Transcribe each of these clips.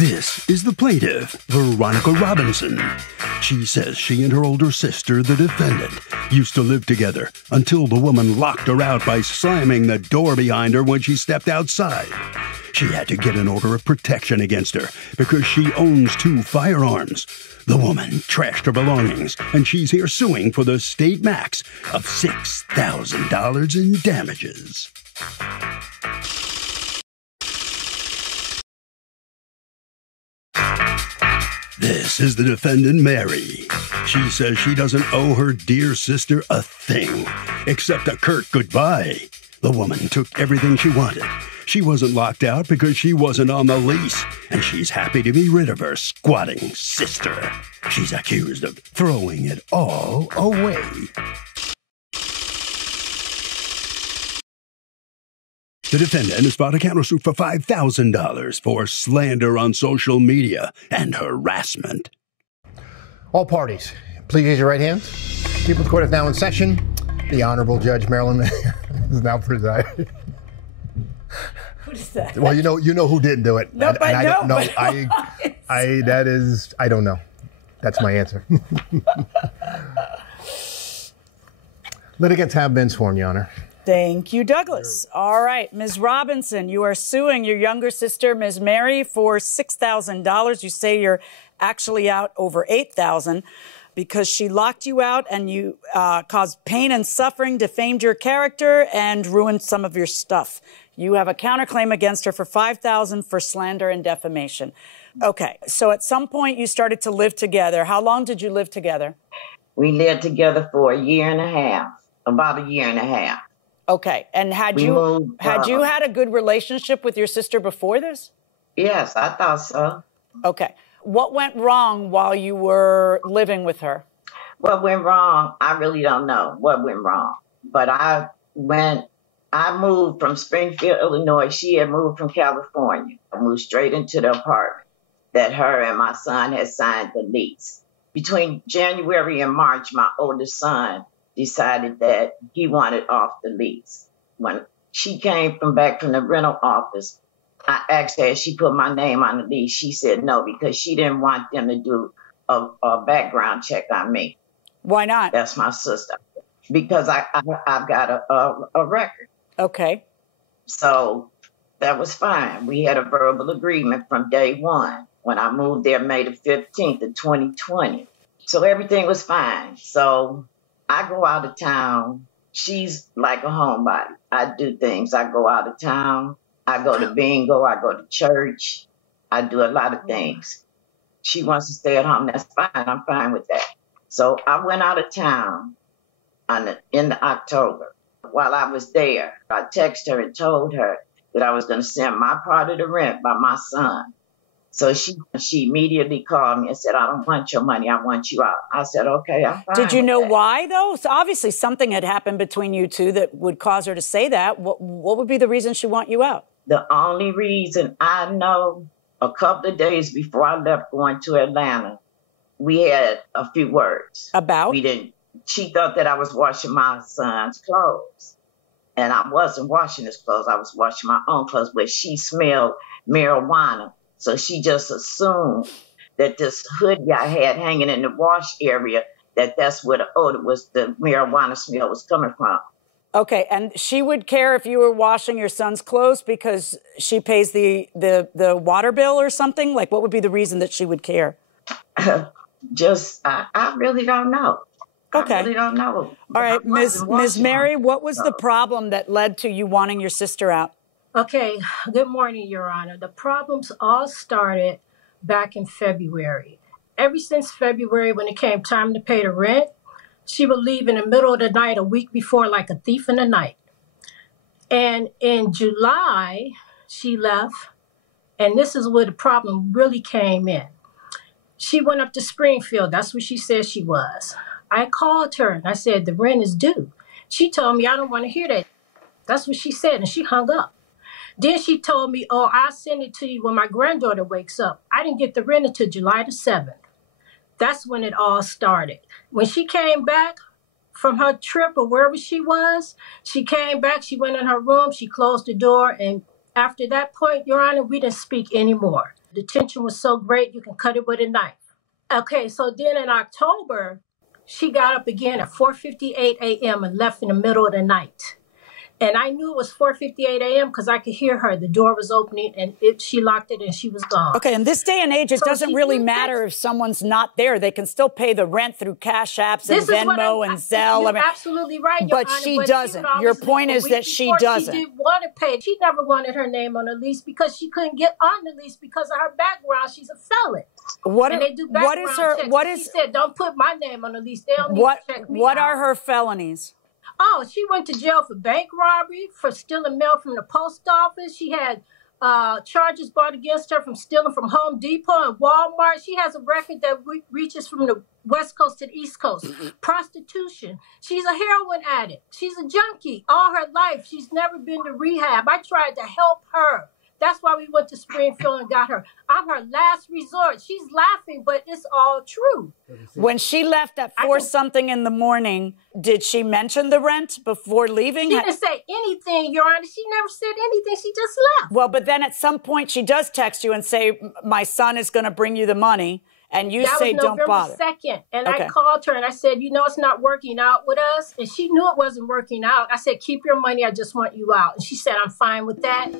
This is the plaintiff, Veronica Robinson. She says she and her older sister, the defendant, used to live together until the woman locked her out by slamming the door behind her when she stepped outside. She had to get an order of protection against her because she owns 2 firearms. The woman trashed her belongings, and she's here suing for the state max of $6,000 in damages. This is the defendant, Mary. She says she doesn't owe her dear sister a thing, except a curt goodbye. The woman took everything she wanted. She wasn't locked out because she wasn't on the lease, and she's happy to be rid of her squatting sister. She's accused of throwing it all away. The defendant has filed a countersuit for $5,000 for slander on social media and harassment. All parties, please raise your right hands. People's Court is now in session. The Honorable Judge Marilyn is now presiding. What is that? Well, you know who didn't do it. No, I don't know. I don't know. That's my answer. Litigants have been sworn, Your Honor. Thank you, Douglas. All right, Ms. Robinson, you are suing your younger sister, Ms. Mary, for $6,000. You say you're actually out over $8,000 because she locked you out and you caused pain and suffering, defamed your character, and ruined some of your stuff. You have a counterclaim against her for $5,000 for slander and defamation. Okay, so at some point you started to live together. How long did you live together? We lived together for a year and a half, about a year and a half. Okay, and had you had a good relationship with your sister before this? Yes, I thought so. Okay. What went wrong while you were living with her? What went wrong? I really don't know what went wrong. But I moved from Springfield, Illinois. She had moved from California. I moved straight into the apartment that her and my son had signed the lease. Between January and March, my oldest son decided that he wanted off the lease. When she came back from the rental office, I asked her if she put my name on the lease. She said no, because she didn't want them to do a background check on me. Why not? That's my sister. Because I've got a record. Okay. So that was fine. We had a verbal agreement from day one when I moved there May the 15th of 2020. So everything was fine. So I go out of town. She's like a homebody. I do things. I go out of town. I go to bingo. I go to church. I do a lot of things. She wants to stay at home. That's fine. I'm fine with that. So I went out of town in October. While I was there, I texted her and told her that I was going to send my part of the rent by my son. So she immediately called me and said, I don't want your money. I want you out. I said, okay, I'm fine. Did you know why, though? So obviously something had happened between you two that would cause her to say that. What would be the reason she want you out? The only reason I know, a couple of days before I left going to Atlanta, we had a few words. About? She thought that I was washing my son's clothes. And I wasn't washing his clothes. I was washing my own clothes, but she smelled marijuana. So she just assumed that this hoodie I had hanging in the wash area, that's where the odor was, the marijuana smell was coming from. Okay, and she would care if you were washing your son's clothes because she pays the water bill or something? Like, what would be the reason that she would care? I really don't know. Okay. I really don't know. All right, Ms. Mary, what was the problem that led to you wanting your sister out? Okay, good morning, Your Honor. The problems all started back in February. Ever since February, when it came time to pay the rent, she would leave in the middle of the night a week before like a thief in the night. And in July, she left, and this is where the problem really came in. She went up to Springfield. That's where she said she was. I called her, and I said, the rent is due. She told me, I don't want to hear that. That's what she said, and she hung up. Then she told me, oh, I'll send it to you when my granddaughter wakes up. I didn't get the rent until July the 7th. That's when it all started. When she came back from her trip or wherever she was, she came back, she went in her room, she closed the door, and After that point, Your Honor, we didn't speak anymore. The tension was so great, you can cut it with a knife. Okay, so then in October, she got up again at 4:58 a.m. and left in the middle of the night. And I knew it was 4:58 a.m. because I could hear her. The door was opening, and she locked it, and she was gone. Okay, in this day and age, it doesn't really matter if someone's not there. They can still pay the rent through Cash Apps and Venmo and Zelle. You're absolutely right, Your but Honor, she doesn't. Your point is that she doesn't. She didn't want to pay. She never wanted her name on the lease because she couldn't get on the lease because of her background. She's a felon. She said, "Don't put my name on the lease. They don't need to check me out." What are her felonies? Oh, she went to jail for bank robbery, for stealing mail from the post office. She had charges brought against her from stealing from Home Depot and Walmart. She has a record that reaches from the West Coast to the East Coast. Prostitution. She's a heroin addict. She's a junkie all her life. She's never been to rehab. I tried to help her. That's why we went to Springfield and got her. I'm her last resort. She's laughing, but it's all true. When she left at 4-something in the morning, did she mention the rent before leaving? She didn't say anything, Your Honor. She never said anything. She just left. Well, but then at some point she does text you and say, my son is going to bring you the money. And you say, don't bother. That was November 2nd. And I called her and I said, it's not working out with us. And she knew it wasn't working out. I said, keep your money. I just want you out. And she said, I'm fine with that.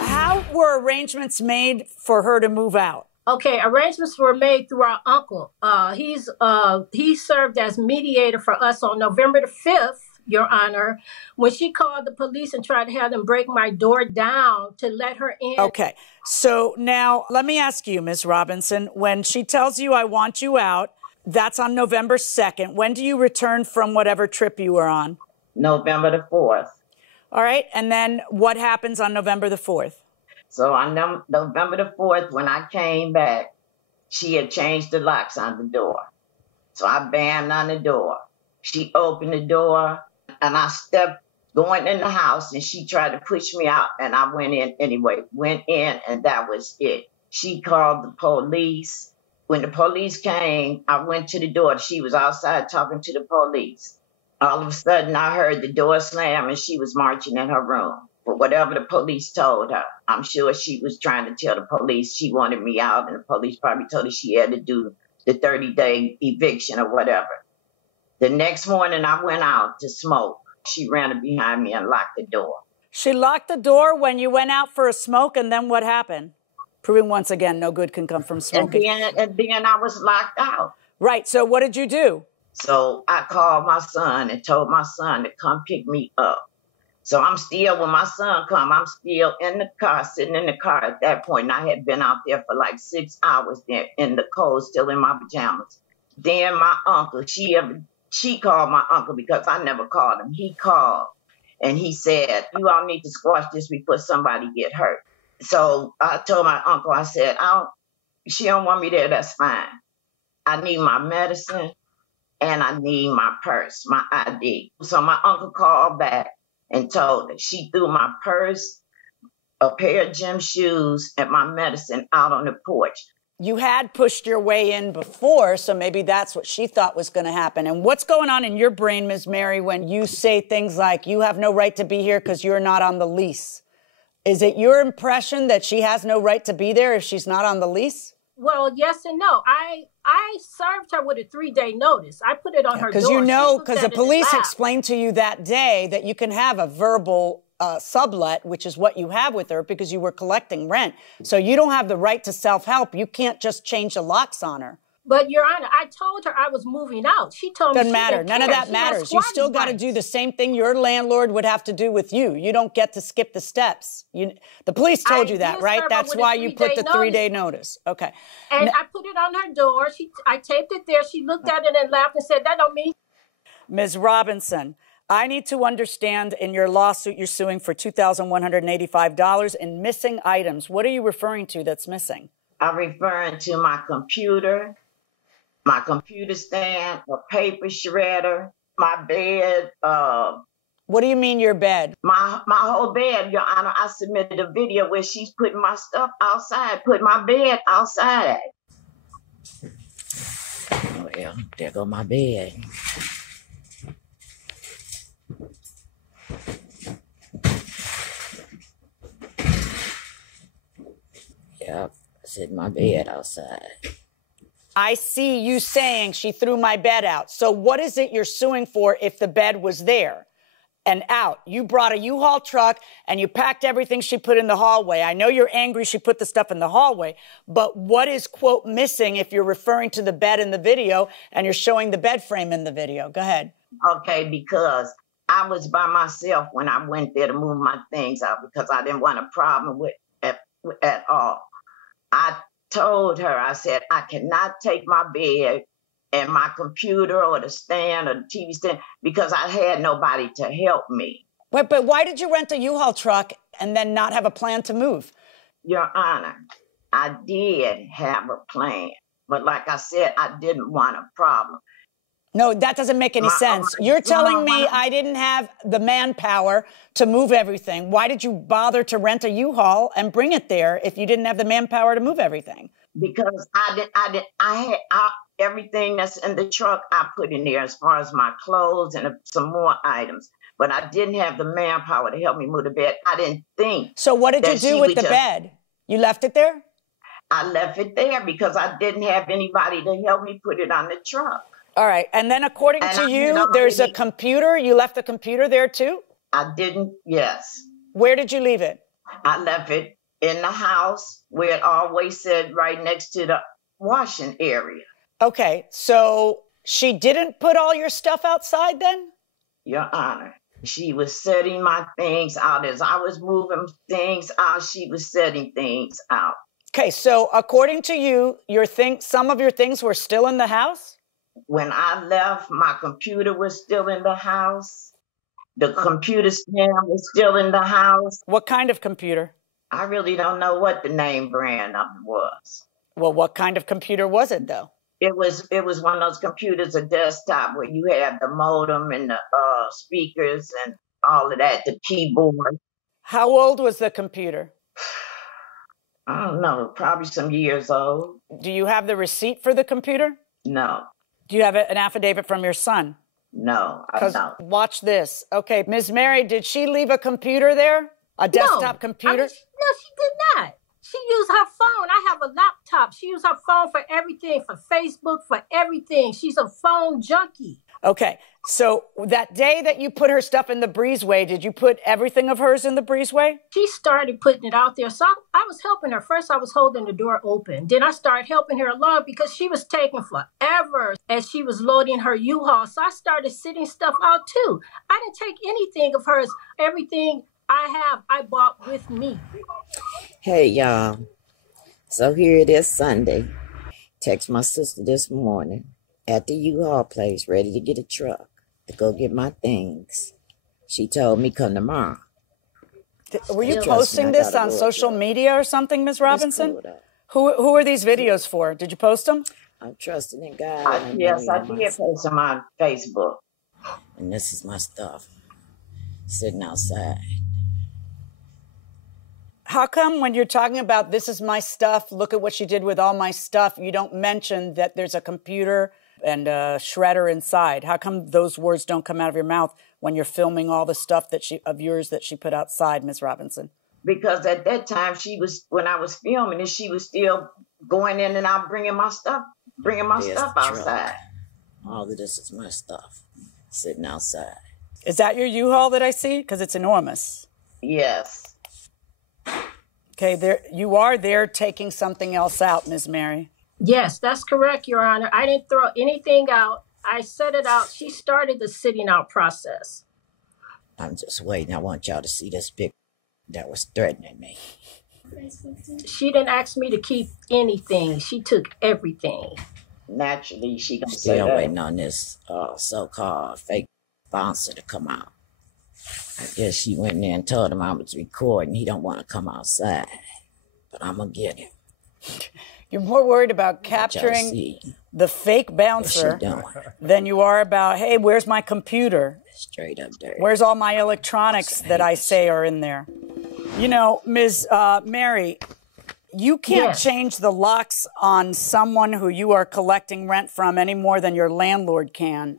How were arrangements made for her to move out? Okay, arrangements were made through our uncle. He served as mediator for us on November the 5th, Your Honor, when she called the police and tried to have them break my door down to let her in. Okay. So now let me ask you, Ms. Robinson, when she tells you I want you out, that's on November 2nd. When do you return from whatever trip you were on? November the 4th. All right. And then what happens on November the 4th? So on November the 4th, when I came back, she had changed the locks on the door. So I banged on the door. She opened the door and I stepped going in the house, and she tried to push me out, and I went in anyway. Went in, and that was it. She called the police. When the police came, I went to the door. She was outside talking to the police. All of a sudden, I heard the door slam, and she was marching in her room. But whatever the police told her, I'm sure she was trying to tell the police she wanted me out, and the police probably told her she had to do the 30-day eviction or whatever. The next morning, I went out to smoke. She ran behind me and locked the door. She locked the door when you went out for a smoke, and then what happened? Proving once again, no good can come from smoking. And then I was locked out. Right. So what did you do? So I called my son and told my son to come pick me up. So I'm still, when my son come, I'm still in the car, sitting in the car at that point. And I had been out there for like 6 hours there in the cold, still in my pajamas. Then my uncle, she called my uncle because I never called him. He called and he said, you all need to squash this before somebody get hurt. So I told my uncle, I said, she don't want me there. That's fine. I need my medicine and I need my purse, my ID. So my uncle called back and told her she threw my purse, a pair of gym shoes, and my medicine out on the porch. You had pushed your way in before, so maybe that's what she thought was going to happen. And what's going on in your brain, Ms. Mary, when you say things like, you have no right to be here because you're not on the lease? Is it your impression that she has no right to be there if she's not on the lease? Well, yes and no. I served her with a 3-day notice. I put it on her door. Because the police explained to you that day that you can have a verbal sublet, which is what you have with her because you were collecting rent. So you don't have the right to self-help. You can't just change the locks on her. But, Your Honor, I told her I was moving out. She told me doesn't matter. None of that matters. You still got to do the same thing your landlord would have to do with you. You don't get to skip the steps. The polilis told you that, right? That's why you put the 3-day notice. Okay. And I put it on her door. I taped it there. She looked at it and laughed and said, that don't mean. Ms. Robinson, I need to understand, in your lawsuit, you're suing for $2,185 in missing items. What are you referring to that's missing? I'm referring to my computer stand, a paper shredder, my bed. What do you mean your bed? My whole bed, Your Honor. I submitted a video where she's putting my stuff outside, putting my bed outside. Well, there go my bed. Yep. I said my bed outside. I see you saying she threw my bed out. So what is it you're suing for if the bed was there and out? You brought a U-Haul truck and you packed everything she put in the hallway. I know you're angry she put the stuff in the hallway, but what is, quote, missing if you're referring to the bed in the video and you're showing the bed frame in the video? Go ahead. Okay, because I was by myself when I went there to move my things out because I didn't want a problem with at all. I told her, I said, I cannot take my bed and my computer or the stand or the TV stand because I had nobody to help me. But why did you rent a U-Haul truck and then not have a plan to move? Your Honor, I did have a plan. But like I said, I didn't want a problem. No, that doesn't make any sense. You're telling me I didn't have the manpower to move everything. Why did you bother to rent a U-Haul and bring it there if you didn't have the manpower to move everything? Because I had everything that's in the truck I put in there as far as my clothes and some more items. But I didn't have the manpower to help me move the bed. I didn't think. So what did you do with the bed? You left it there? I left it there because I didn't have anybody to help me put it on the truck. All right. And then according to you, there's a computer. You left the computer there too? I didn't, yes. Where did you leave it? I left it in the house where it always said right next to the washing area. Okay. So she didn't put all your stuff outside then? Your Honor, she was setting my things out. As I was moving things out, she was setting things out. Okay. So according to you, some of your things were still in the house? When I left, my computer was still in the house. The computer stand was still in the house. What kind of computer? I really don't know what the name brand of it was. Well, what kind of computer was it, though? It was one of those computers, a desktop, where you have the modem and the speakers and all of that, the keyboard. How old was the computer? I don't know, probably some years old. Do you have the receipt for the computer? No. Do you have an affidavit from your son? No, I don't. Watch this. Okay, Ms. Mary, did she leave a computer there? A desktop computer? No, she did not. She used her phone. I have a laptop. She used her phone for everything, for Facebook, for everything. She's a phone junkie. Okay, so that day that you put her stuff in the breezeway, did you put everything of hers in the breezeway? She started putting it out there. So I was helping her. First, I was holding the door open. Then I started helping her along because she was taking forever as she was loading her U-Haul. So I started sitting stuff out too. I didn't take anything of hers. Everything I bought with me. Hey, y'all. So here it is Sunday. Text my sister this morning at the U-Haul place, ready to get a truck to go get my things. She told me come tomorrow. Were you posting this on social media or something, Ms. Robinson? Who are these videos for? Did you post them? I'm trusting in God. Yes, I did post them on Facebook. And this is my stuff sitting outside. How come when you're talking about this is my stuff, look at what she did with all my stuff, you don't mention that there's a computer and a shredder inside? How come those words don't come out of your mouth when you're filming all the stuff of yours that she put outside, Ms. Robinson? Because at that time, when I was filming it, she was still going in and out bringing my stuff outside. All of this is my stuff sitting outside. Is that your U-Haul that I see? Because it's enormous. Yes. Okay, you are there taking something else out, Ms. Mary. Yes, that's correct, Your Honor. I didn't throw anything out. I set it out. She started the sitting out process. I'm just waiting. I want y'all to see this big that was threatening me. She didn't ask me to keep anything. She took everything. Naturally, she gonna say Still that. waiting on this so-called fake bouncer to come out. I guess she went in there and told him I was recording. He don't want to come outside, but I'm gonna get him. You're more worried about capturing the fake bouncer than you are about, hey, where's my computer? Straight up there. Where's all my electronics that I say are in there? You know, Ms. Mary, You can't Yes. change the locks on someone who you are collecting rent from any more than your landlord can.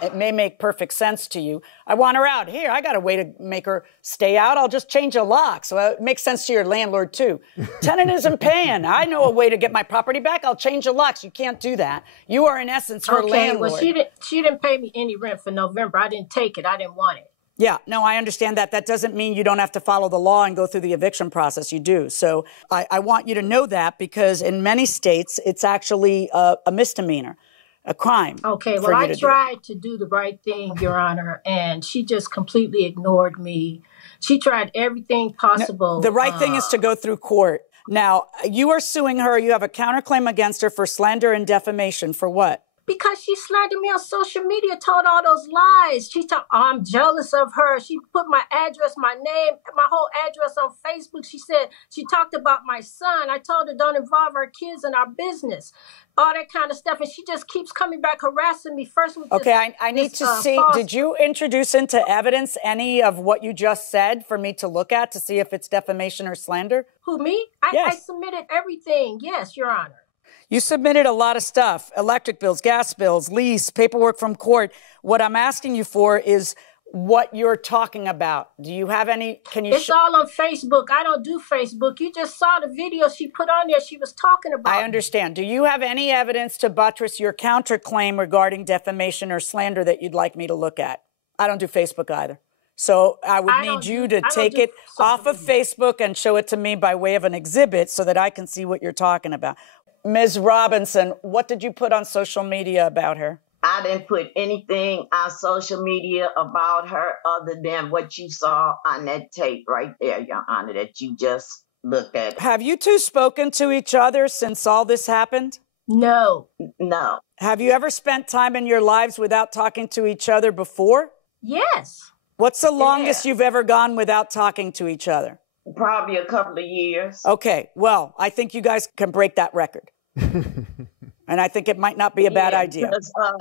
It may make perfect sense to you. I want her out. Here, I got a way to make her stay out. I'll just change a lock. So it makes sense to your landlord, too. Tenant isn't paying. I know a way to get my property back. I'll change the locks. You can't do that. You are, in essence, her landlord. Well, she didn't pay me any rent for November. I didn't take it. I didn't want it. Yeah, no, I understand that. That doesn't mean you don't have to follow the law and go through the eviction process. You do. So I want you to know that, because in many states, it's actually a misdemeanor, a crime. Okay, well, I tried to do the right thing, Your Honor, and she just completely ignored me. She tried everything possible. No, the right thing is to go through court. Now, you are suing her. You have a counterclaim against her for slander and defamation. For what? Because she slandered me on social media, told all those lies. She thought, I'm jealous of her. She put my address, my name, my whole address on Facebook. She said, she talked about my son. I told her, don't involve our kids in our business. All that kind of stuff. And she just keeps coming back harassing me. First with Okay, I need to see, did you introduce into evidence any of what you just said for me to look at to see if it's defamation or slander? Who, me? Yes. I submitted everything. Yes, Your Honor. You submitted a lot of stuff, electric bills, gas bills, lease, paperwork from court. What I'm asking you for is what you're talking about. Do you have any, can you? It's all on Facebook. I don't do Facebook. You just saw the video she put on there. She was talking about I understand. Do you have any evidence to buttress your counterclaim regarding defamation or slander that you'd like me to look at? I don't do Facebook either. So I would need you to take it off of Facebook and show it to me by way of an exhibit so that I can see what you're talking about. Ms. Robinson, what did you put on social media about her? I didn't put anything on social media about her other than what you saw on that tape right there, Your Honor, that you just looked at. Have you two spoken to each other since all this happened? No. No. Have you ever spent time in your lives without talking to each other before? Yes. What's the longest you've ever gone without talking to each other? Probably a couple of years. Okay, well, I think you guys can break that record. And I think it might not be a bad idea. Because, all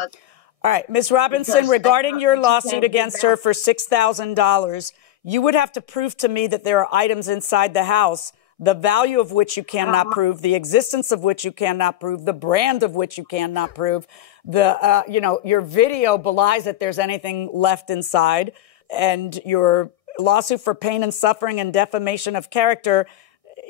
right, Ms. Robinson, regarding your lawsuit against her for $6,000, you would have to prove to me that there are items inside the house, the value of which you cannot prove, the existence of which you cannot prove, the brand of which you cannot prove. Your video belies that there's anything left inside, and your lawsuit for pain and suffering and defamation of character,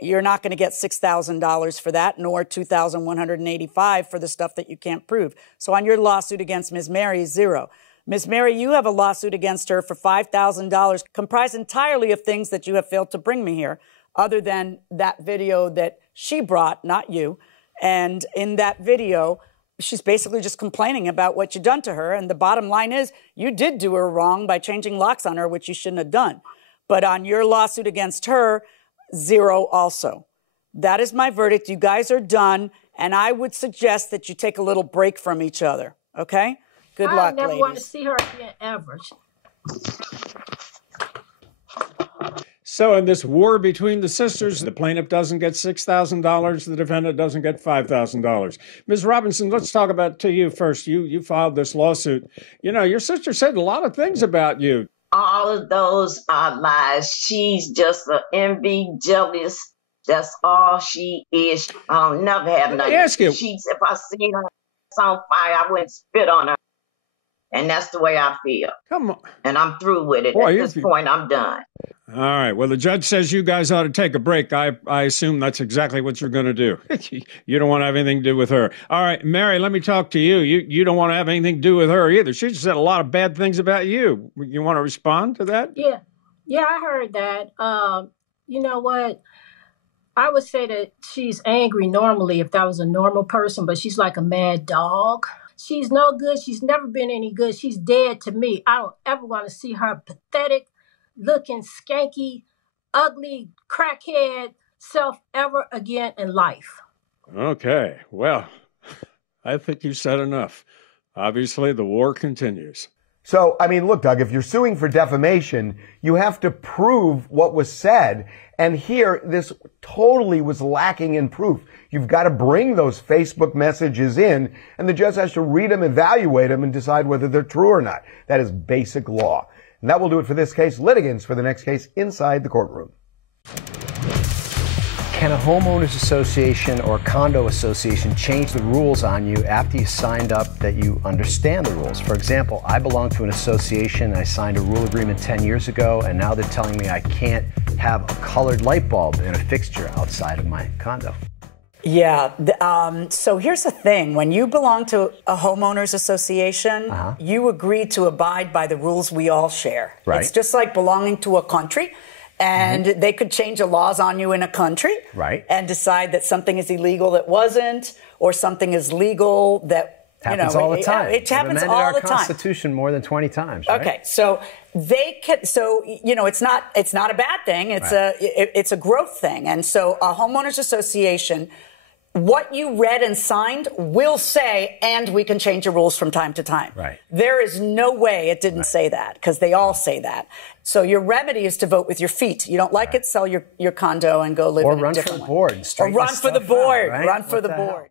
you're not going to get $6,000 for that, nor $2,185 for the stuff that you can't prove. So on your lawsuit against Ms. Mary, zero. Ms. Mary, you have a lawsuit against her for $5,000, comprised entirely of things that you have failed to bring me here, other than that video that she brought, not you. And in that video, she's basically just complaining about what you've done to her. And the bottom line is you did do her wrong by changing locks on her, which you shouldn't have done. But on your lawsuit against her, zero also. That is my verdict. You guys are done. And I would suggest that you take a little break from each other. Okay? Good luck, ladies. I never want to see her again, ever. So in this war between the sisters, the plaintiff doesn't get $6,000, the defendant doesn't get $5,000. Ms. Robinson, let's talk about to you first. You filed this lawsuit. You know, your sister said a lot of things about you. All of those are lies. She's just an envy, jealous. That's all she is. I'll never have nothing. Ask you. If I seen her on fire, I wouldn't spit on her. And that's the way I feel. Come on. And I'm through with it. Boy, at this point, I'm done. All right. Well, the judge says you guys ought to take a break. I assume that's exactly what you're going to do. You don't want to have anything to do with her. All right, Mary, let me talk to you. You don't want to have anything to do with her either. She just said a lot of bad things about you. You want to respond to that? Yeah, I heard that. You know what? I would say that she's angry normally if that was a normal person, but she's like a mad dog. She's no good. She's never been any good. She's dead to me. I don't ever want to see her pathetic looking, skanky, ugly, crackhead self ever again in life. Okay. Well, I think you said enough. Obviously, the war continues. So, I mean, look, Doug, if you're suing for defamation, you have to prove what was said. And here, this totally was lacking in proof. You've got to bring those Facebook messages in, and the judge has to read them, evaluate them, and decide whether they're true or not. That is basic law. And that will do it for this case. Litigants for the next case inside the courtroom. Can a homeowners association or condo association change the rules on you after you signed up that you understand the rules? For example, I belong to an association. I signed a rule agreement 10 years ago, and now they're telling me I can't have a colored light bulb in a fixture outside of my condo. Yeah. So here's the thing. When you belong to a homeowners association, you agree to abide by the rules we all share. Right. It's just like belonging to a country. And they could change the laws on you in a country. Right. And decide that something is illegal that wasn't, or something is legal that, happens all the time. It happens all the time. We've amended our Constitution more than 20 times, right? Okay, so they can. So it's not a bad thing. It's it's a growth thing. And so a homeowners association, what you read and signed will say, and we can change the rules from time to time. Right. There is no way it didn't say that, because they all say that. So your remedy is to vote with your feet. You don't like it, sell your condo and go live in a different way. Or run for the board. Or run for the board. Run for the board.